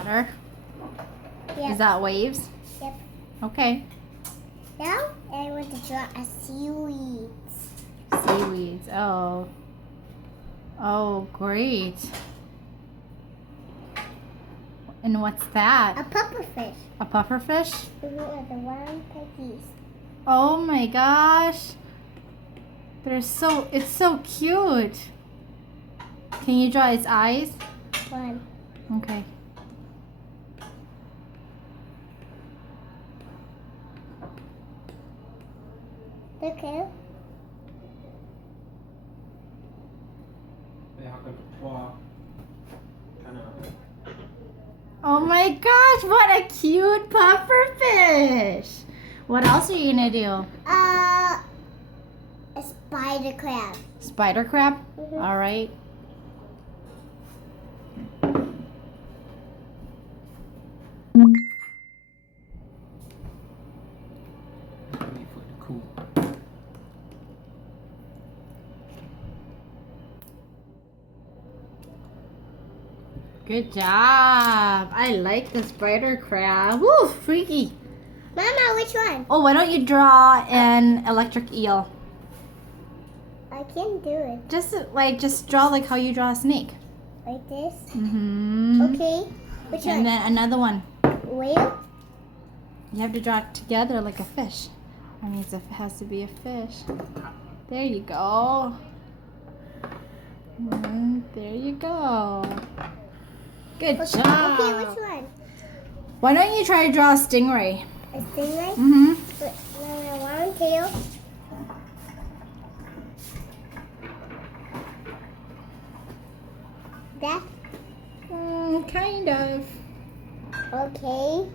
Water? Yep. Is that waves? Yep. Okay. Now I want to draw a seaweed. Seaweeds. Oh. Oh, great. And what's A that? pufferfish. A pufferfish? With the round piggies. Oh my gosh. It's so cute. Can you draw its eyes? One. Okay. Okay. Oh my gosh, what a cute pufferfish. What else are you gonna do? A spider crab. Spider crab? Mhm. All right. Good job. I like the spider crab. Woo, freaky. Mama, which one? Oh, why don't you draw an electric eel? I can't do it. Just draw like how you draw a snake. Like this? Mm-hmm. Okay. Which And one? then another one. Whale? You have to draw it together like a fish. That means it has to be a fish. There you go. And there you go. Good job. Okay, which one? Why don't you try to draw a stingray? A stingray? Mm-hmm. But one tail. That? Kind of. Okay.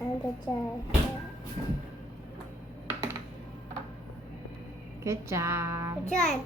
And the Good job. Which one?